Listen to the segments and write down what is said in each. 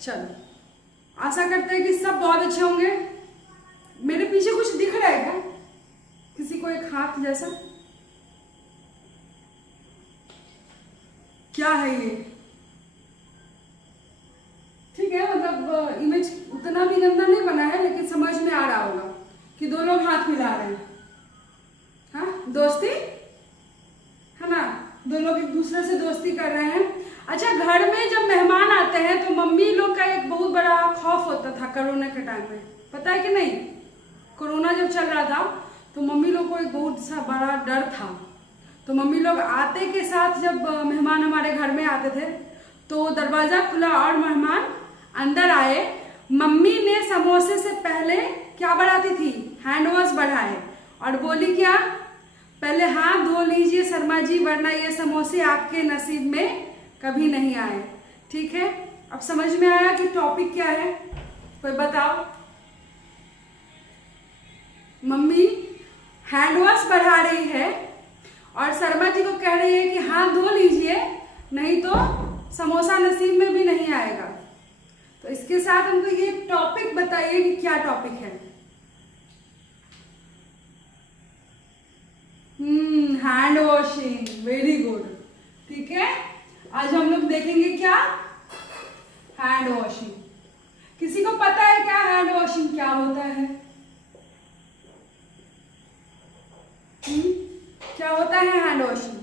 चलो, आशा करते हैं कि सब बहुत अच्छे होंगे। मेरे पीछे कुछ दिख रहा है क्या? किसी को एक हाथ जैसा क्या है ये? ठीक है, मतलब इमेज उतना भी गंदा नहीं बना है, लेकिन समझ में आ रहा होगा कि दो लोग हाथ मिला रहे हैं। हाँ, दोस्ती है ना, दो लोग एक दूसरे से दोस्ती कर रहे हैं। अच्छा, घर में जब मेहमान आते हैं तो मम्मी लोग का एक बहुत बड़ा खौफ होता था कोरोना के टाइम में, पता है कि नहीं? कोरोना जब चल रहा था तो मम्मी लोग को एक बहुत सा बड़ा डर था। तो मम्मी लोग आते के साथ जब मेहमान हमारे घर में आते थे तो दरवाजा खुला और मेहमान अंदर आए, मम्मी ने समोसे से पहले क्या बढ़ाती थी? हैंड वॉश बढ़ाए और बोली क्या? पहले हाथ धो लीजिए शर्मा जी, वरना ये समोसे आपके नसीब में कभी नहीं आए। ठीक है, अब समझ में आया कि टॉपिक क्या है? कोई बताओ। मम्मी हैंड वॉश बढ़ा रही है और शर्मा जी को कह रही है कि हाथ धो लीजिए, नहीं तो समोसा नसीब में भी नहीं आएगा। तो इसके साथ हमको ये टॉपिक बताइए कि क्या टॉपिक है? Hand washing, very good. ठीक है, आज हम लोग देखेंगे क्या? Hand washing. किसी को पता है क्या हैंड वॉशिंग क्या होता है? क्या होता है हैंड वॉशिंग?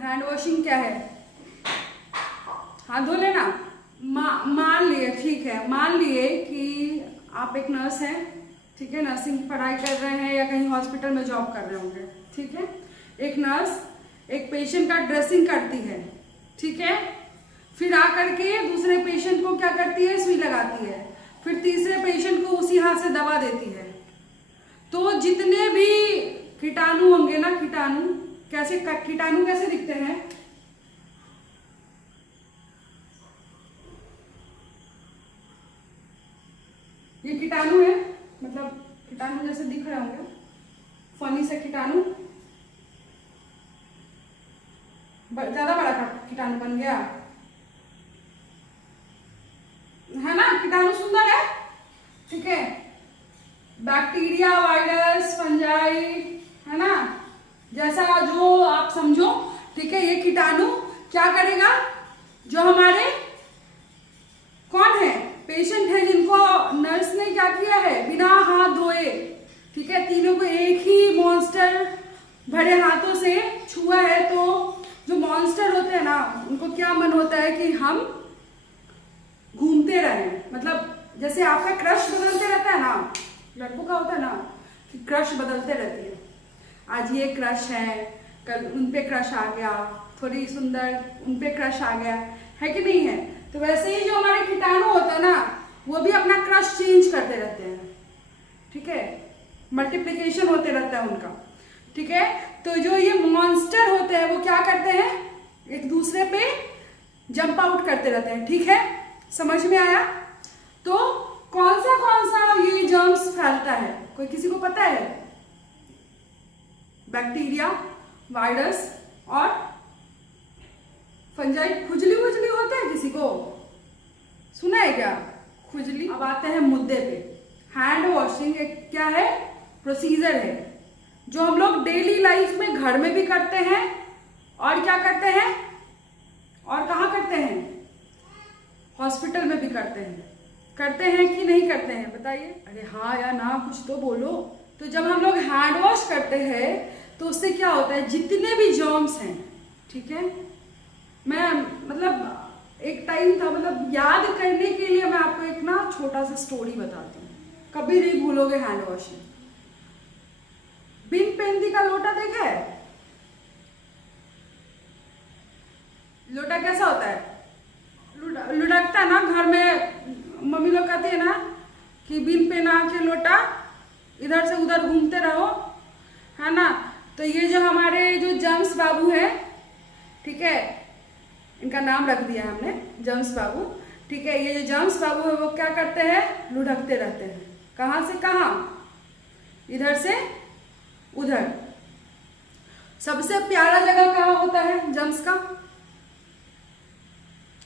हैंड वॉशिंग क्या है? हाथ धो लेना। मान लिए, ठीक है, मान लिए कि आप एक नर्स हैं, ठीक है, नर्सिंग की पढ़ाई कर रहे हैं या कहीं हॉस्पिटल में जॉब कर रहे होंगे। ठीक है, एक नर्स एक पेशेंट का ड्रेसिंग करती है, ठीक है, फिर आकर के दूसरे पेशेंट को क्या करती है? सुई लगाती है, फिर तीसरे पेशेंट को उसी हाथ से दवा देती है। तो जितने भी कीटाणु होंगे ना, कीटाणु कैसे दिखते हैं? ये कीटाणु है, मतलब कीटाणु जैसे दिख रहे होंगे, फनी से कीटाणु, ज्यादा बड़ा कीटाणु बन गया है ना? कीटाणु सुंदर है, ठीक है, बैक्टीरिया, वायरस, फंजाई, है ना, जैसा जो आप समझो। ठीक है, ये कीटाणु क्या करेगा? जो हमारे कौन है? पेशेंट है, जिनको नर्स ने क्या किया है? बिना हाथ धोए, ठीक है, तीनों को एक ही मॉन्स्टर भरे हाथों से छुआ है। तो जो मॉन्स्टर होते हैं ना, उनको क्या मन होता है कि हम घूमते रहें, मतलब जैसे आपका क्रश बदलते रहता है ना, लड़कों का होता है ना कि क्रश बदलते रहती है, आज ये क्रश है, कल उन पे क्रश आ गया, थोड़ी सुंदर उन पे क्रश आ गया, है कि नहीं है? तो वैसे ही जो हमारे कीटाणु होता है ना, वो भी अपना क्रश चेंज करते रहते हैं, ठीक है, मल्टीप्लिकेशन होते रहता है उनका। ठीक है, तो जो ये मॉन्स्टर होते हैं वो क्या करते हैं? एक दूसरे पे जंप आउट करते रहते हैं। ठीक है, समझ में आया? तो कौन सा ये जर्म्स फैलता है? कोई किसी को पता है? बैक्टीरिया, वायरस और फंजाई। खुजली वुजली होता है किसी को? सुना है क्या खुजली? अब आते हैं मुद्दे पे। हैंड वॉशिंग एक क्या है? प्रोसीजर है जो हम लोग डेली लाइफ में घर में भी करते हैं और क्या करते हैं, और कहाँ करते हैं? हॉस्पिटल में भी करते हैं। करते हैं कि नहीं करते हैं? बताइए। अरे हाँ या ना, कुछ तो बोलो। तो जब हम लोग हैंड वॉश करते हैं तो उससे क्या होता है? जितने भी जर्म्स हैं, ठीक है, मैं मतलब एक टाइम था, मतलब याद करने के लिए मैं आपको एक ना छोटा सा स्टोरी बताती हूँ, कभी नहीं भूलोगे हैंड वॉशिंग। बिन पेंदी का लोटा देखा है? लोटा कैसा होता है? लुढ़कता ना, घर में मम्मी लोग कहती है ना कि बिन पेना के लोटा, इधर से उधर घूमते रहो, है ना। तो ये जो हमारे जो जम्स बाबू है, ठीक है, इनका नाम रख दिया हमने जम्स बाबू, ठीक है, ये जो जम्स बाबू है वो क्या करते हैं? लुढ़कते रहते हैं। कहाँ से कहाँ? इधर से उधर। सबसे प्यारा जगह कहाँ होता है जम्स का?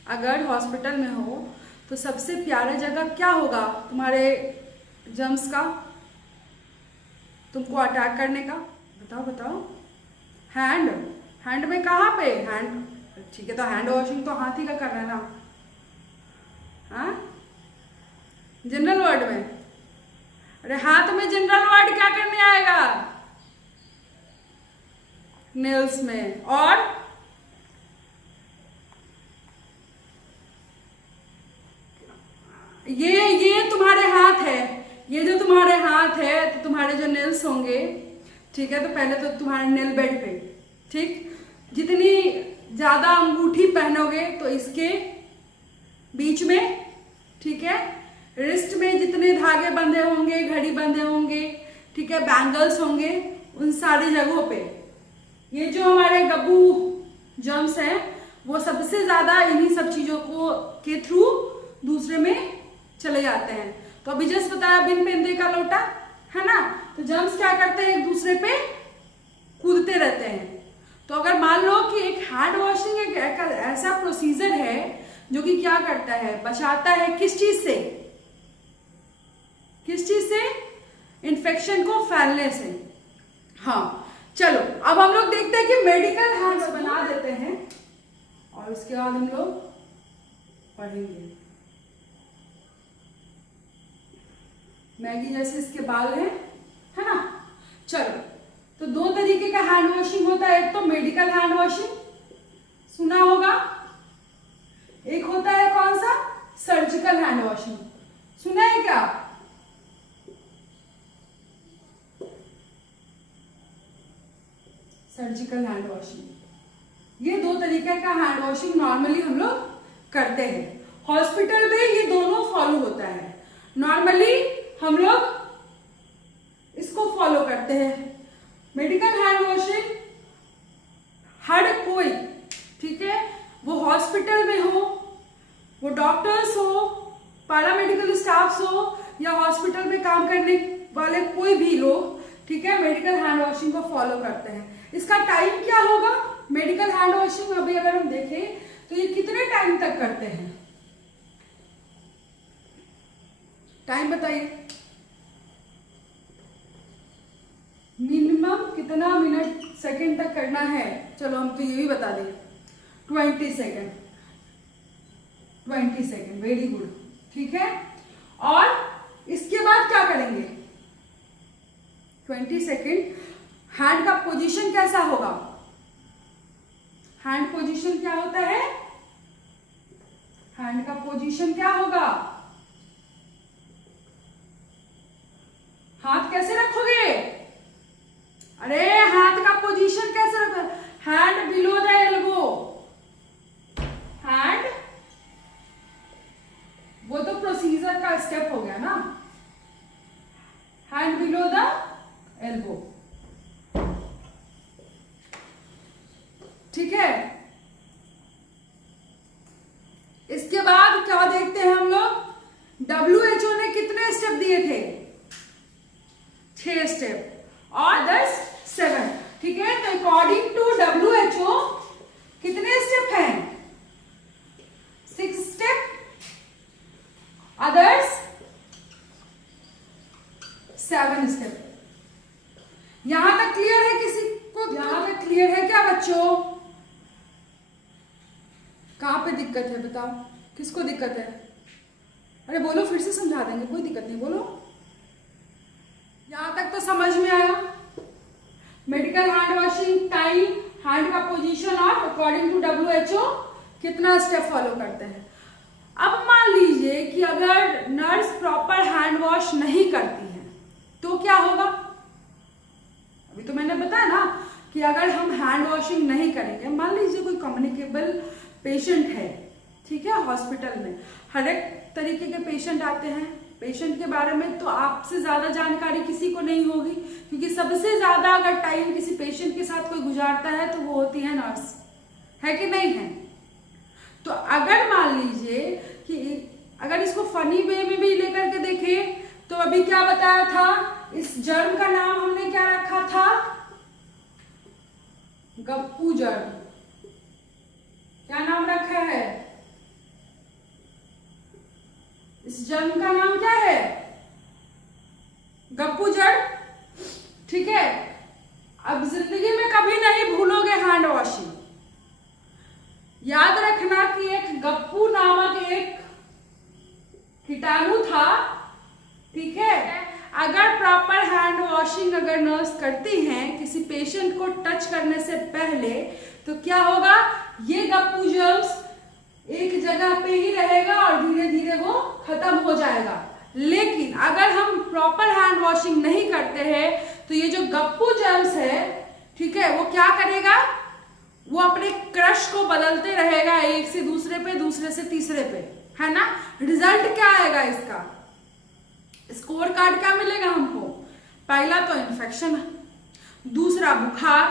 अगर हॉस्पिटल में हो तो सबसे प्यारा जगह क्या होगा तुम्हारे जर्म्स का, तुमको अटैक करने का? बताओ बताओ। हैंड, हैंड में कहाँ पे? हैंड, ठीक है, तो हैंड वॉशिंग तो हाथ ही का करना है ना। हाँ, जनरल वार्ड में? अरे हाथ में जनरल वार्ड क्या करने आएगा? नेल्स में। और ये तुम्हारे हाथ है, ये जो तुम्हारे हाथ है, तो तुम्हारे जो नेल्स होंगे, ठीक है, तो पहले तो तुम्हारे नेल बेड पे, ठीक, जितनी ज्यादा अंगूठी पहनोगे तो इसके बीच में, ठीक है, रिस्ट में जितने धागे बंधे होंगे, घड़ी बंधे होंगे, ठीक है, बैंगल्स होंगे, उन सारी जगहों पे ये जो हमारे गब्बू जर्म्स हैं वो सबसे ज्यादा इन्हीं सब चीजों को के थ्रू दूसरे में चले जाते हैं। तो अभी जस्ट बताया बिन पेंदे का लोटा, है ना, तो जर्म्स क्या करते हैं, एक दूसरे पे कूदते रहते हैं। तो अगर मान लो कि एक हैंड वॉशिंग एक ऐसा प्रोसीजर है जो कि क्या करता है, बचाता है किस चीज से, किस चीज से? इन्फेक्शन को फैलने से। हाँ, चलो अब हम लोग देखते हैं कि मेडिकल हैंड्स बना देते हैं और उसके बाद हम लोग पढ़ेंगे। मैगी जैसे इसके बाल हैं, है ना। चलो, तो दो तरीके का हैंड वॉशिंग होता है, एक तो मेडिकल हैंड वॉशिंग सुना होगा, एक होता है कौन सा, सर्जिकल हैंड वॉशिंग, सुना है क्या? सर्जिकल हैंड वॉशिंग, ये दो तरीके का हैंड वॉशिंग नॉर्मली हम लोग करते हैं। हॉस्पिटल में ये दोनों फॉलो होता है। नॉर्मली हम लोग इसको फॉलो करते हैं, मेडिकल हैंड वॉशिंग हर कोई, ठीक है, वो हॉस्पिटल में हो, वो डॉक्टर्स हो, पैरामेडिकल स्टाफ्स हो, या हॉस्पिटल में काम करने वाले कोई भी लोग, ठीक है, मेडिकल हैंड वॉशिंग को फॉलो करते हैं। इसका टाइम क्या होगा? मेडिकल हैंड वॉशिंग अभी अगर हम देखें तो ये कितने टाइम तक करते हैं? टाइम बताइए, मिनिमम कितना मिनट सेकंड तक करना है? चलो हम तो ये भी बता दें, 20 सेकेंड, 20 सेकेंड, वेरी गुड, ठीक है। और इसके बाद क्या करेंगे? 20 सेकेंड। हैंड का पोजीशन कैसा होगा? हैंड पोजीशन क्या होता है? हैंड का पोजीशन क्या होगा? हाथ कैसे रखोगे? अरे हाथ का पोजीशन कैसे रखोगे? Hand below the elbow, hand, वो तो प्रोसीजर का स्टेप हो गया ना, हैंड बिलो द एल्बो, ठीक है। इसके बाद क्या देखते हैं हम लोग? WHO ने कितने स्टेप दिए थे? 6 स्टेप और अदर्स 7, ठीक है। तो अकॉर्डिंग टू WHO कितने स्टेप हैं? 6 स्टेप, अदर्स 7 स्टेप। यहां तक क्लियर है किसी को? यहां तक क्लियर है क्या बच्चों? कहां पे दिक्कत है बताओ, किसको दिक्कत है? अरे बोलो, फिर से समझा देंगे, कोई दिक्कत नहीं, बोलो। यहां तक तो समझ में आया? Medical hand washing, time, hand का पोजीशन और अकॉर्डिंग टू WHO कितना स्टेप फॉलो करते हैं। अब मान लीजिए कि अगर नर्स प्रॉपर हैंड वॉश नहीं करती है तो क्या होगा? अभी तो मैंने बताया ना कि अगर हम हैंड वॉशिंग नहीं करेंगे, मान लीजिए कोई कम्युनिकेबल पेशेंट है, ठीक है, हॉस्पिटल में हर एक तरीके के पेशेंट आते हैं, पेशेंट के बारे में तो आपसे ज्यादा जानकारी किसी को नहीं होगी, क्योंकि सबसे ज्यादा अगर टाइम किसी पेशेंट के साथ कोई गुजारता है तो वो होती है नर्स, है कि नहीं है। तो अगर मान लीजिए कि अगर इसको फनी वे में भी लेकर के देखें तो अभी क्या बताया था, इस जर्म का नाम हमने क्या रखा था? गप्पू जर्म। क्या नाम रखा है? इस जर्म का नाम क्या है? गप्पू जड़। ठीक है, अब जिंदगी में कभी नहीं भूलोगे हैंड वॉशिंग। याद रखना कि एक गप्पू नामक एक कीटाणु था, ठीक है। अगर प्रॉपर हैंड वॉशिंग अगर नर्स करती हैं किसी पेशेंट को टच करने से पहले, तो क्या होगा, ये गप्पू जर्म्स एक जगह पे ही रहेगा और धीरे धीरे वो खत्म हो जाएगा। लेकिन अगर हम प्रॉपर हैंड वॉशिंग नहीं करते हैं तो ये जो गप्पू जर्म्स है, ठीक है, वो क्या करेगा, वो अपने क्रश को बदलते रहेगा, एक से दूसरे पे, दूसरे से तीसरे पे, है ना। रिजल्ट क्या आएगा इसका, स्कोर कार्ड क्या मिलेगा हमको? पहला तो इन्फेक्शन, दूसरा बुखार,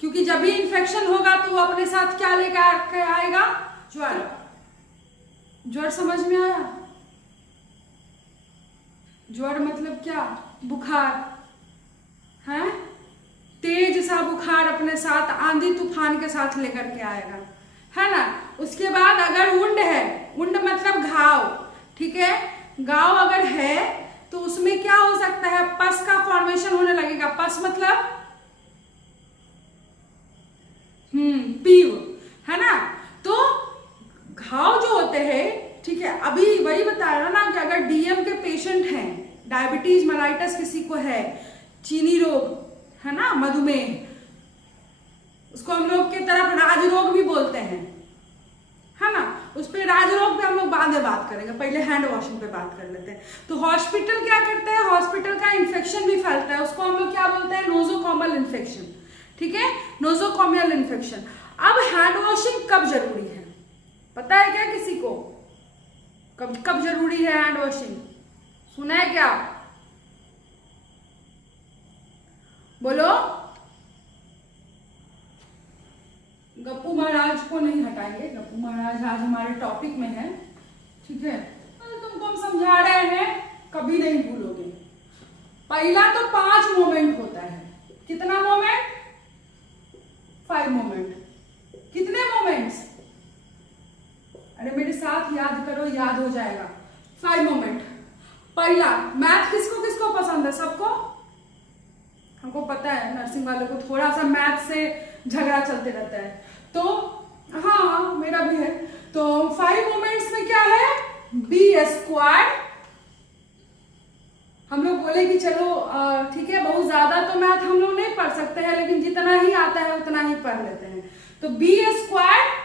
क्योंकि जब भी इन्फेक्शन होगा तो वो अपने साथ क्या लेकर आएगा, ज्वर। ज्वर समझ में आया? ज्वर मतलब क्या, बुखार है, तेज सा बुखार अपने साथ आंधी तूफान के साथ लेकर के आएगा, है ना। उसके बाद अगर वुंड है, वुंड मतलब घाव, ठीक है, घाव अगर है तो उसमें क्या हो सकता है, पस का फॉर्मेशन होने लगेगा। पस मतलब पीव, है ना। तो घाव जो होते हैं, ठीक है, अभी वही बताया ना कि अगर डीएम के पेशेंट हैं, डायबिटीज मेलाइटस किसी को है, चीनी रोग, है ना, मधुमेह, उसको हम लोग के तरफ राज रोग भी बोलते हैं, है ना। उस पे राज रोग पे हम लोग बाद में बात करेंगे, पहले हैंड वॉशिंग पे बात कर लेते हैं। तो हॉस्पिटल क्या करते हैं, हॉस्पिटल का इन्फेक्शन भी फैलता है, उसको हम लोग क्या बोलते हैं, नोजोकोमल इन्फेक्शन, ठीक है, नोजोकोमियल इन्फेक्शन। अब हैंड वॉशिंग कब जरूरी है, पता है क्या किसी को? कब कब जरूरी है हैंड वॉशिंग, सुना है क्या? बोलो। गप्पू महाराज को नहीं हटाएंगे, गप्पू महाराज आज हमारे टॉपिक में है, ठीक है। तुमको हम समझा रहे हैं, कभी नहीं भूलोगे। पहला तो 5 मोमेंट होता है, कितना मोमेंट? 5 मोमेंट। कितने मोमेंट्स? अरे मेरे साथ याद करो, याद हो जाएगा। 5 मोमेंट। पहला, मैथ किसको किसको पसंद है? सबको, हमको पता है नर्सिंग वालों को थोड़ा सा मैथ से झगड़ा चलते रहता है, तो हाँ मेरा भी है। तो 5 मोमेंट्स में क्या है, बी स्क्वायर। हम लोग बोले कि चलो ठीक है, बहुत ज्यादा तो मैथ हम लोग नहीं पढ़ सकते हैं, लेकिन जितना ही आता है उतना ही पढ़ लेते हैं। तो बी स्क्वायर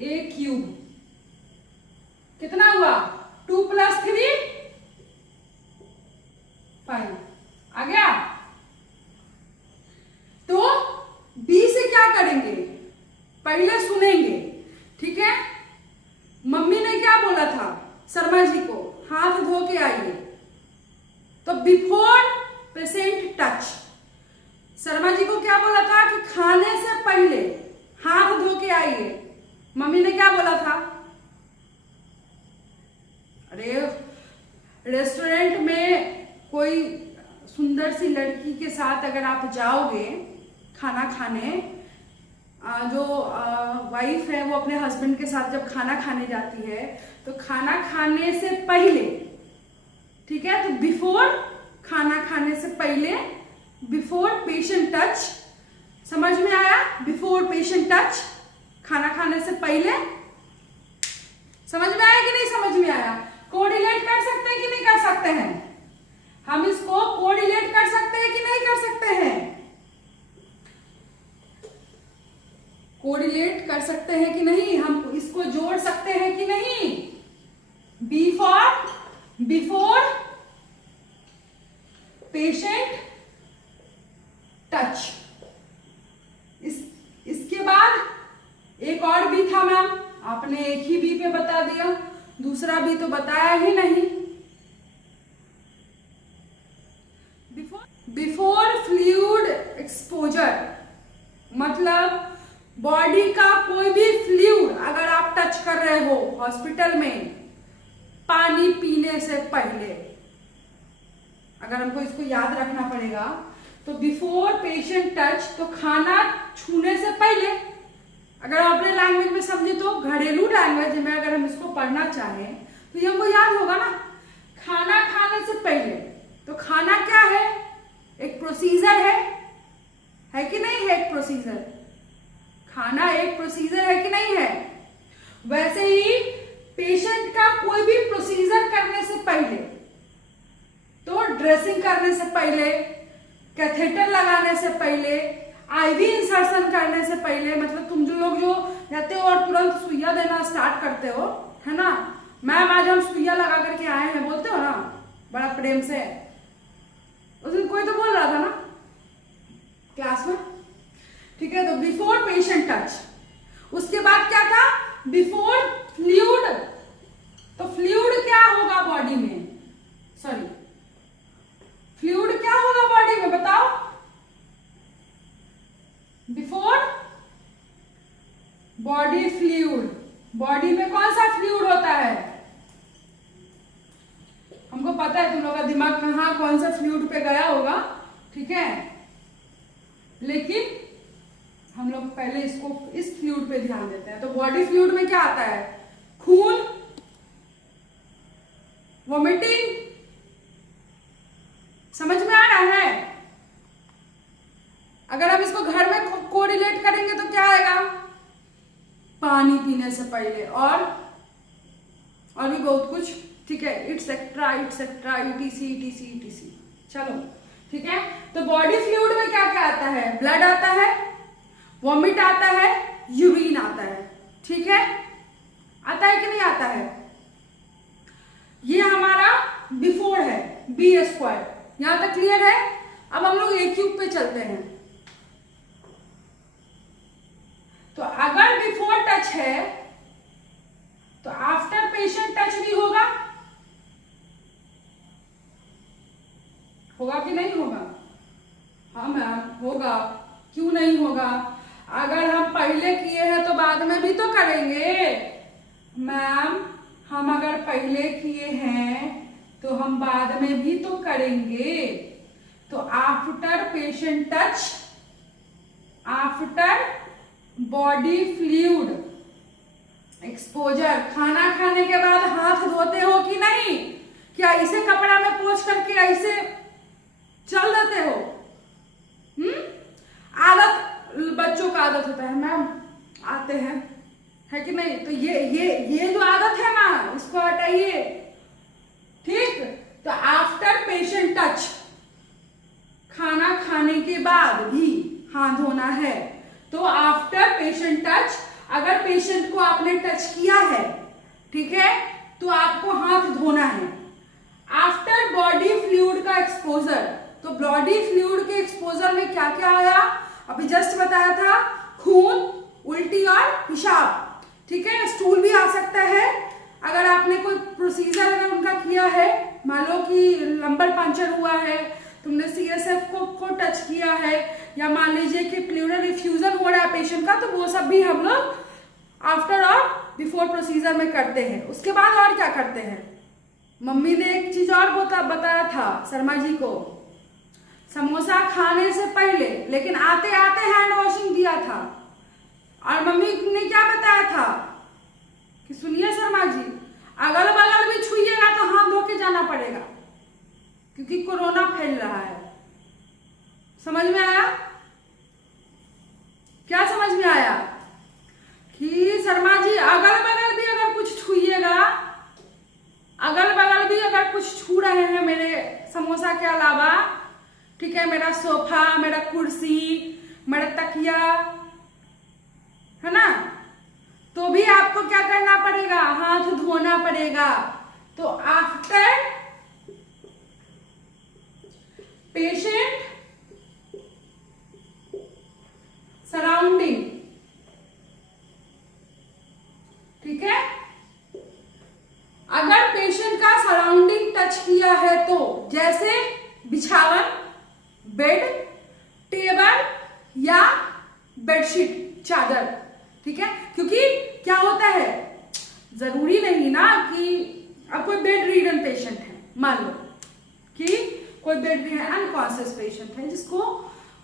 ए क्यूब, कितना हुआ, 2 + 3 5, आ गया। तो बी से क्या करेंगे, पहले सुनेंगे, ठीक है। मम्मी ने क्या बोला था शर्मा जी को, हाथ धो के आइए। तो before patient touch, Sharma ji को क्या बोला था कि खाने से पहले हाथ धो के आइए। मम्मी ने क्या बोला था? अरे रेस्टोरेंट में कोई सुंदर सी लड़की के साथ अगर आप जाओगे खाना खाने, जो वाइफ है वो अपने हस्बैंड के साथ जब खाना खाने जाती है, तो खाना खाने से पहले, ठीक है, तो बिफोर, खाना खाने से पहले, बिफोर पेशेंट टच, समझ में आया? बिफोर पेशेंट टच, खाना खाने से पहले। समझ में आया कि नहीं समझ में आया? कोरिलेट कर सकते हैं कि नहीं कर सकते हैं? हम इसको कोरिलेट कर सकते हैं कि नहीं कर सकते हैं? कोरिलेट कर सकते हैं कि नहीं? हम इसको जोड़ सकते हैं कि नहीं? B for before patient touch. इसके बाद एक और बी था मैम, आपने एक ही बी पे बता दिया, दूसरा बी तो बताया ही नहीं। बिफोर फ्लूइड एक्सपोजर, मतलब बॉडी का कोई भी फ्लूइड अगर आप टच कर रहे हो हॉस्पिटल में पानी पीने से पहले, अगर हमको इसको याद रखना पड़ेगा, तो बिफोर पेशेंट टच, तो खाना छूने से पहले, अगर आप अपने लैंग्वेज में समझे तो घरेलू लैंग्वेज में अगर हम इसको पढ़ना चाहें तो ये हमको याद होगा ना, खाना खाने से पहले। तो खाना क्या है? एक प्रोसीजर है कि नहीं है? एक प्रोसीजर, खाना एक प्रोसीजर है कि नहीं है? वैसे ही पेशेंट का कोई भी प्रोसीजर करने से पहले, तो ड्रेसिंग करने से पहले, कैथेटर लगाने से पहले, आईवी इंसर्शन करने से पहले, मतलब तुम जो लोग जो जाते हो और तुरंत सुइया देना स्टार्ट करते हो, है ना, मैम आज हम सुइया लगा करके आए हैं, बोलते हो ना बड़ा प्रेम से। उस दिन कोई तो बोल रहा था ना क्लास में, ठीक है। तो बिफोर पेशेंट टच, उसके बाद क्या था? Before fluid. तो फ्लूइड क्या होगा बॉडी में? सॉरी, फ्लूइड क्या होगा बॉडी में, बताओ? बिफोर बॉडी फ्लूइड, बॉडी में कौन सा फ्लूइड होता है? हमको पता है तुम लोग का दिमाग कहाँ कौन सा फ्लूइड पे गया होगा, ठीक है, लेकिन हम लोग पहले इसको इस फ्लूइड पे ध्यान देते हैं। तो बॉडी फ्लूइड में क्या आता है? खून, वोमिटिंग, समझ में आ रहा है? अगर हम इसको घर में कोरिलेट करेंगे तो क्या आएगा? पानी पीने से पहले, और भी बहुत कुछ, ठीक है, et cetera et cetera, etc. etc. etc.. चलो ठीक है। तो बॉडी फ्लूइड में क्या क्या आता है? ब्लड आता है, वॉमिट आता है, यूरिन आता है, ठीक है, आता है कि नहीं आता है? ये हमारा बिफोर है, बी स्क्वायर। यहां तक क्लियर है? अब हम लोग ए क्यूब पे चलते हैं। तो अगर बिफोर टच है तो आफ्टर पेशेंट टच भी होगा कि नहीं होगा? हाँ मैम होगा, क्यों नहीं होगा? अगर हम पहले किए हैं तो बाद में भी तो करेंगे मैम। हम अगर पहले किए हैं तो हम बाद में भी तो करेंगे। तो after patient touch, after body fluid exposure, खाना खाने के बाद हाथ धोते हो कि नहीं? क्या इसे कपड़ा में पोंछ करके ऐसे चल देते हो? आदत, बच्चों का आदत होता है मैम, आते हैं, है कि नहीं? तो ये जो आदत है ना, इसको हटाइए, ठीक। तो आफ्टर पेशेंट टच, खाना खाने के बाद भी हाथ धोना है। तो आफ्टर पेशेंट टच, अगर पेशेंट को आपने टच किया है, ठीक है, तो आपको हाथ धोना है। आफ्टर बॉडी फ्लूइड का एक्सपोजर, तो बॉडी फ्लूइड के एक्सपोजर में क्या क्या आया? अभी जस्ट बताया था, खून, उल्टी और पेशाब, ठीक है, स्टूल भी आ सकता है। अगर आपने कोई प्रोसीजर अगर उनका किया है, मान लो कि लंबर पंचर हुआ है, तुमने सीएसएफ को टच किया है, या मान लीजिए कि प्लूरल रिफ्यूजन हो रहा है पेशेंट का, तो वो सब भी हम लोग आफ्टर और बिफोर प्रोसीजर में करते हैं। उसके बाद और क्या करते हैं? मम्मी ने एक चीज और बताया था शर्मा जी को, समोसा खाने से पहले, लेकिन आते आते हैंड वॉशिंग दिया था। और मम्मी ने क्या बताया था कि सुनिए शर्मा जी, अगल बगल भी छुइएगा तो हाथ धो के जाना पड़ेगा, क्योंकि कोरोना फैल रहा है। समझ में आया? क्या समझ में आया? कि शर्मा जी अगल बगल भी अगर कुछ छुइएगा, अगल बगल भी अगर कुछ छू रहे हैं मेरे समोसा के अलावा, ठीक है, मेरा सोफा, मेरा कुर्सी, मेरा तकिया, है ना, तो भी आपको क्या करना पड़ेगा? हाथ धोना पड़ेगा। तो आफ्टर पेशेंट सराउंडिंग, ठीक है, अगर पेशेंट का सराउंडिंग टच किया है तो जैसे बिछावन, बेड, टेबल या बेडशीट, चादर, ठीक है, क्योंकि क्या होता है, जरूरी नहीं ना कि अब कोई बेड रीडन पेशेंट है, मान लो कि कोई बेड रीडन अनकॉन्शियस पेशेंट है जिसको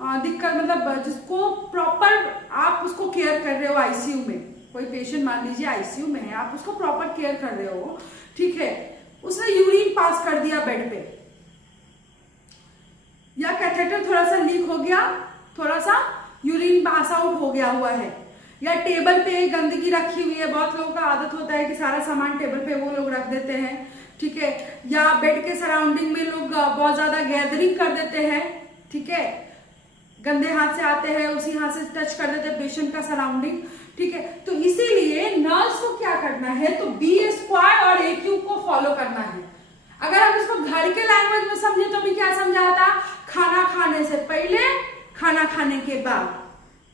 दिक्कत, मतलब जिसको प्रॉपर आप उसको केयर कर रहे हो आईसीयू में, कोई पेशेंट मान लीजिए आईसीयू में है, आप उसको प्रॉपर केयर कर रहे हो, ठीक है, उसने यूरिन पास कर दिया बेड पे, या कैथेटर थोड़ा सा लीक हो गया, थोड़ा सा यूरिन पास आउट हो गया हुआ है, या टेबल पे गंदगी रखी हुई है, बहुत लोगों का आदत होता है कि सारा सामान टेबल पे वो लोग रख देते हैं, ठीक है, या बेड के सराउंडिंग में लोग बहुत ज्यादा गैदरिंग कर देते हैं, ठीक है, गंदे हाथ से आते हैं, उसी हाथ से टच कर देते हैं पेशेंट का सराउंडिंग, ठीक है। तो इसीलिए नर्स को क्या करना है, तो B² और AQ को फॉलो करना है। अगर हम इसको घर के लैंग्वेज में समझे तो मैं क्या समझा था, खाना खाने से पहले, खाना खाने के बाद,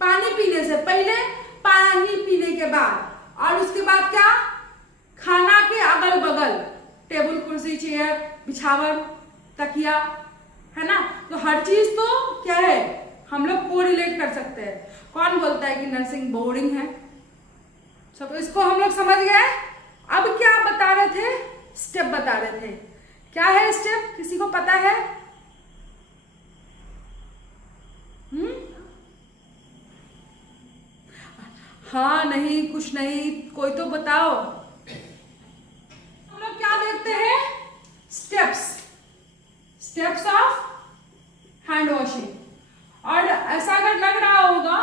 पानी पीने से पहले, पानी पीने के बाद, और उसके बाद क्या, खाना के अगल बगल टेबल कुर्सी चेयर बिछावन तकिया, है ना। तो हर चीज तो क्या है, हम लोग को रिलेट कर सकते हैं। कौन बोलता है कि नर्सिंग बोरिंग है, सब इसको हम लोग समझ गए। अब क्या बता रहे थे, स्टेप बता रहे थे, क्या है स्टेप, किसी को पता है? हाँ नहीं, कुछ नहीं, कोई तो बताओ। हम लोग क्या देखते हैं, स्टेप्स ऑफ हैंड वॉशिंग। और ऐसा अगर लग रहा होगा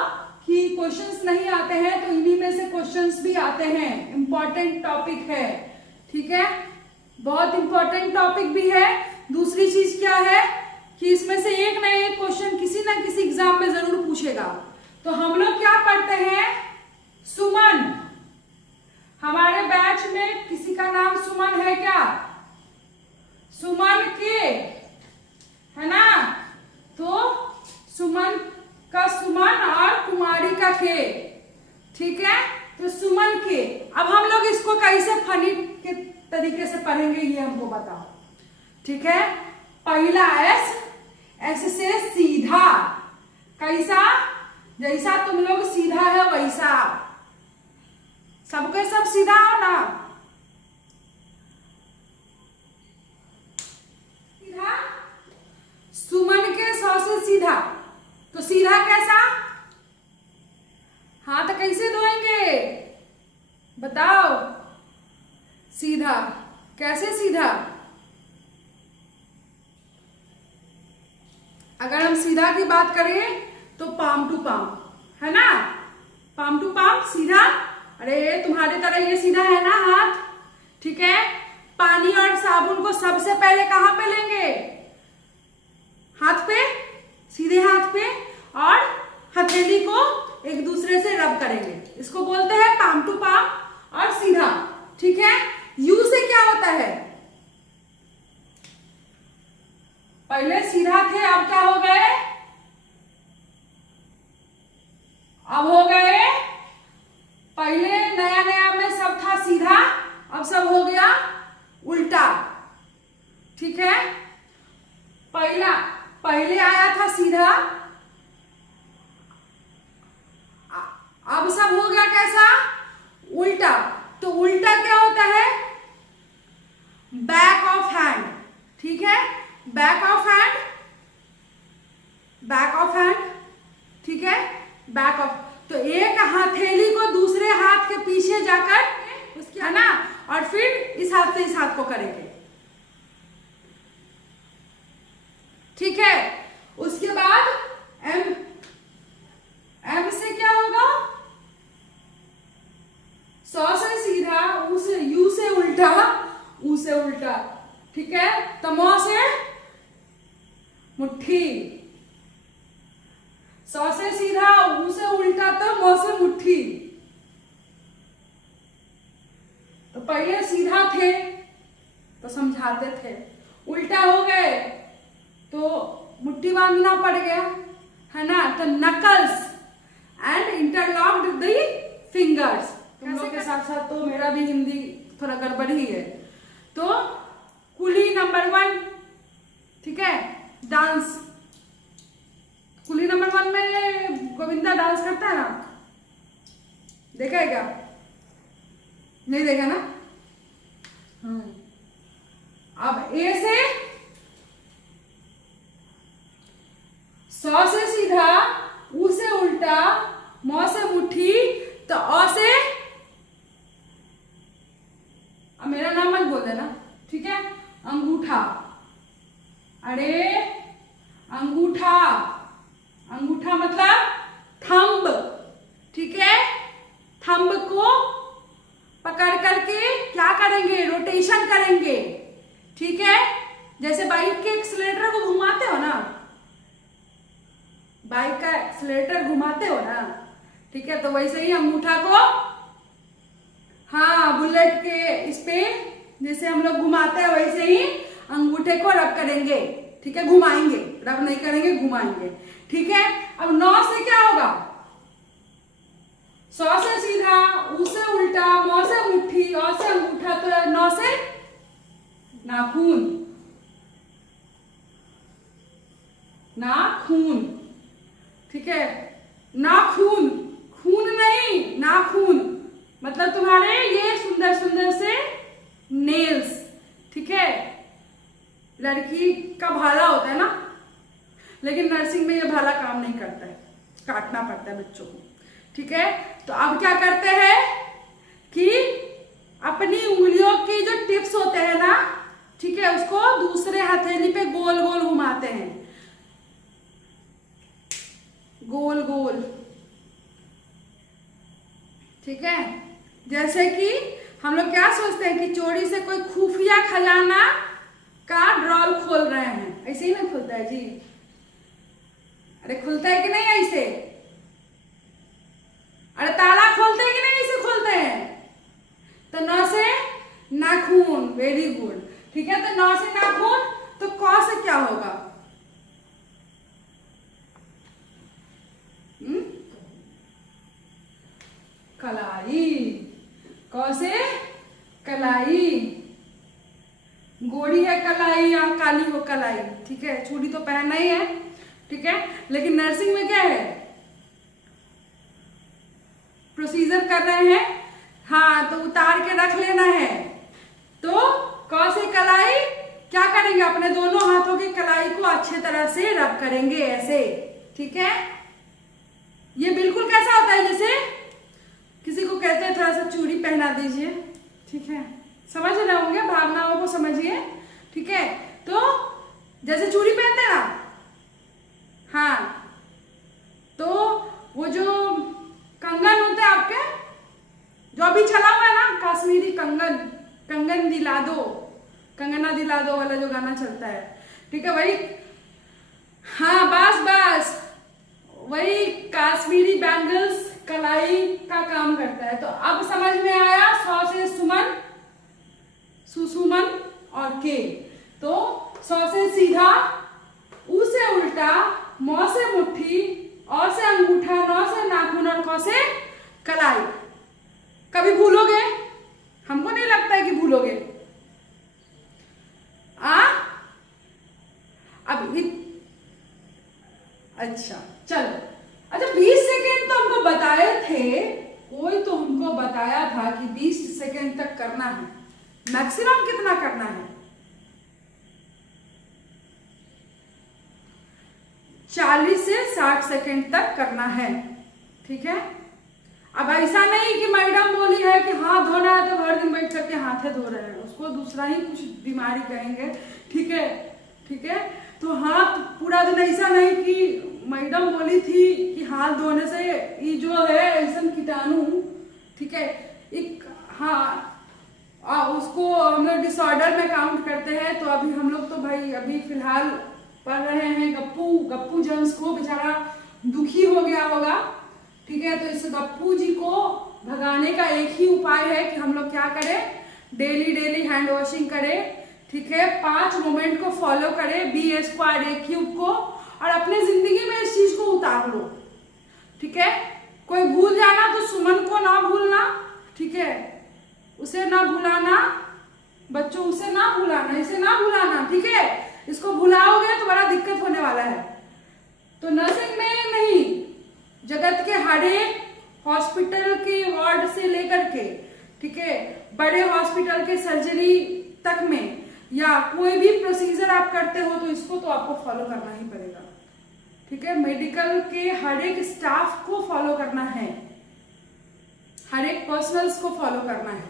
कि क्वेश्चंस नहीं आते हैं, तो इन्हीं में से क्वेश्चंस भी आते हैं, इंपॉर्टेंट टॉपिक है, ठीक है, बहुत इंपॉर्टेंट टॉपिक भी है। दूसरी चीज क्या है कि इसमें से एक ना एक क्वेश्चन किसी ना किसी एग्जाम में जरूर पूछेगा। तो हम लोग क्या पढ़ते हैं, सुमन, हमारे बैच में किसी का नाम सुमन है क्या, सुमन के, है ना, तो सुमन का सुमन और कुमारी का के, ठीक है, तो सुमन के। अब हम लोग इसको कैसे फनी के तरीके से पढ़ेंगे ये हमको बताओ, ठीक है। पहला एस से सीधा, कैसा, जैसा तुम लोग सीधा है वैसा, सबके सब सीधा हो ना, सीधा, सुमन के सौ से सीधा, तो सीधा कैसा, हाथ कैसे धोएंगे बताओ, सीधा, कैसे सीधा, अगर हम सीधा की बात करें तो पाम टू पाम, है ना, पाम टू पाम सीधा। अरे तुम्हारे तरह ये सीधा है ना हाथ, ठीक है। पानी और साबुन को सबसे पहले कहां पे लेंगे, हाथ पे, सीधे हाथ पे, और हथेली को एक दूसरे से रब करेंगे, इसको बोलते हैं पाम टू पाम और सीधा, ठीक है। यू से क्या होता है, पहले सीधा थे, अब क्या हो गए, अब हो गए, पहले नया नया में सब था सीधा, अब सब हो गया उल्टा, ठीक है। पहले आया था सीधा, अब सब हो गया कैसा, उल्टा। तो उल्टा क्या होता है, बैक ऑफ हैंड, ठीक है, back of hand, back of hand, ठीक है, बैक ऑफ। तो एक हथेली को दूसरे हाथ के पीछे जाकर उसकी, है ना, और फिर इस हाथ से इस हाथ को करेंगे, ठीक है। उसके बाद एम से क्या होगा, सौ से सीधा, ऊ से, यू से उल्टा, ऊ से उल्टा, ठीक है। तो मौ से मुट्ठी, सौ से सीधा, ऊ से उल्टा, तो मौ से मुट्ठी। तो पहले सीधा थे तो समझाते थे, उल्टा हो गए तो मुट्ठी बांधना पड़ गया, है ना। तो knuckles and interlocked the fingers. तुम लोग के साथ साथ तो मेरा भी हिंदी थोड़ा गड़बड़ ही है। तो कुली नंबर 1, ठीक है, डांस, कुली नंबर 1 में गोविंदा डांस करता है ना, देखा है क्या, नहीं देखा ना। अब ए से, सौ से सीधा, ऊ से उल्टा, मौ से मुट्ठी, तो अ से अरे अंगूठा, अंगूठा मतलब थंब, ठीक है। थंब को पकड़ करके क्या करेंगे, रोटेशन करेंगे, ठीक है। जैसे बाइक के एक्सीलरेटर को घुमाते हो ना, बाइक का एक्सीलरेटर घुमाते हो ना, ठीक है, तो वैसे ही अंगूठा को, हाँ बुलेट के इस पे जैसे हम लोग घुमाते हैं वैसे ही अंगूठे को रब करेंगे, ठीक है, घुमाएंगे, रब नहीं करेंगे, घुमाएंगे, ठीक है। अब 9 से क्या होगा, 100 से सीधा, उ से उल्टा, म से मुट्ठी, अ से अंगूठा, तो 9 से नाखून, नाखून, ठीक है। नाखून, खून नहीं, नाखून मतलब तुम्हारे ये सुंदर सुंदर से नेल्स, ठीक है। लड़की का भाला होता है ना, लेकिन नर्सिंग में ये भाला काम नहीं करता है, काटना पड़ता है बच्चों को, ठीक है। तो अब क्या करते हैं कि अपनी उंगलियों के जो टिप्स होते हैं ना, ठीक है, उसको दूसरे हथेली पे गोल गोल घुमाते हैं, गोल गोल, ठीक है। जैसे कि हम लोग क्या सोचते हैं कि चोरी से कोई खुफिया खजाना का ड्रॉल खोल रहे हैं, ऐसे ही ना खुलता है जी, अरे खुलता है कि नहीं ऐसे, अरे ताला खोलते हैं कि नहीं ऐसे खोलते हैं। तो 9 से नाखून, वेरी गुड, ठीक है। तो 9 से नाखून, तो क से क्या होगा, कलाई, क से कलाई, गोरी है कलाई या काली हो कलाई, ठीक है। चूड़ी तो पहनना ही है, ठीक है, लेकिन नर्सिंग में क्या है, प्रोसीजर कर रहे हैं, हाँ, तो उतार के रख लेना है। तो क से कलाई क्या करेंगे, अपने दोनों हाथों की कलाई को अच्छे तरह से रब करेंगे ऐसे, ठीक है। ये बिल्कुल कैसा होता है, जैसे किसी को कहते हैं थोड़ा सा चूड़ी पहना दीजिए, ठीक है, समझ रहे होंगे, भावनाओं को समझिए, ठीक है। तो जैसे चूड़ी पहनते हैं ना, हाँ, तो वो जो कंगन होते हैं आपके, जो अभी चला हुआ है ना काश्मीरी कंगन, कंगन दिला दो, कंगना दिला दो वाला जो गाना चलता है, ठीक है, वही, हाँ बस बस वही काश्मीरी बैंगल्स कलाई का काम करता है। तो अब समझ में आया, 100 से सुमन, सुसुमन और के, तो 100 से सीधा, उ से उल्टा, म से मुट्ठी, अ से अंगूठा, 9 से नाखून और क से कलाई। कभी भूलोगे, हमको नहीं लगता है कि भूलोगे। अब अच्छा चलो, अच्छा 20 सेकेंड तो हमको बताए थे, कोई तो हमको बताया था कि 20 सेकेंड तक करना है, मैक्सिमम कितना करना है, 40 से 60 सेकेंड तक करना है, ठीक है। अब ऐसा नहीं कि मैडम बोली है कि हाथ धोना है तो हर दिन बैठ करके हाथे धो रहे हैं, उसको दूसरा ही कुछ बीमारी कहेंगे, ठीक है, ठीक है। तो हाथ पूरा दिन ऐसा नहीं कि मैडम बोली थी कि हाथ धोने से ये जो है ऐसा कीटाणु, ठीक है, एक, हाँ, उसको हम लोग डिसऑर्डर में काउंट करते हैं। तो अभी हम लोग तो भाई अभी फिलहाल पढ़ रहे हैं गप्पू जम्स को, बेचारा दुखी हो गया होगा, ठीक है। तो इस गप्पू जी को भगाने का एक ही उपाय है कि हम लोग क्या करें, डेली हैंड वॉशिंग करें, ठीक है, 5 मोमेंट को फॉलो करें, B² A³ को, और अपने जिंदगी में इस चीज को उतार लो, ठीक है। कोई भूल जाना तो सुमन को ना भूलना, ठीक है, उसे ना भुलाना, बच्चों उसे ना भुलाना, इसे ना भुलाना, ठीक है। इसको भुलाओगे तो बड़ा दिक्कत होने वाला है। तो नर्सिंग में नहीं, जगत के हर एक हॉस्पिटल के वार्ड से लेकर के, ठीक है, बड़े हॉस्पिटल के सर्जरी तक में, या कोई भी प्रोसीजर आप करते हो तो इसको तो आपको फॉलो करना ही पड़ेगा, ठीक है। मेडिकल के हर एक स्टाफ को फॉलो करना है, हर एक पर्सनल्स को फॉलो करना है,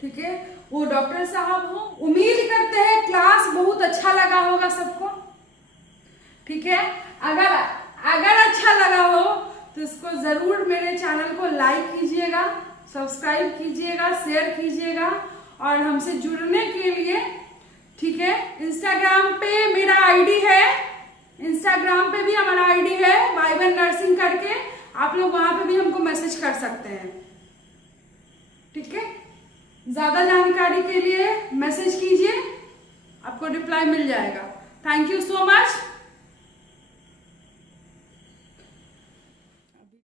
ठीक है, वो डॉक्टर साहब हो। उम्मीद करते हैं क्लास बहुत अच्छा लगा होगा सबको। ठीक है। अगर अच्छा लगा हो तो इसको जरूर मेरे चैनल को लाइक कीजिएगा, सब्सक्राइब कीजिएगा, शेयर कीजिएगा और हमसे जुड़ने के लिए, ठीक है, इंस्टाग्राम पे मेरा आईडी है, इंस्टाग्राम पे भी हमारा आईडी है वाइबन नर्सिंग करके, आप लोग वहां पे भी हमको मैसेज कर सकते हैं, ठीक है। ज्यादा जानकारी के लिए मैसेज कीजिए, आपको रिप्लाई मिल जाएगा। Thank you so much.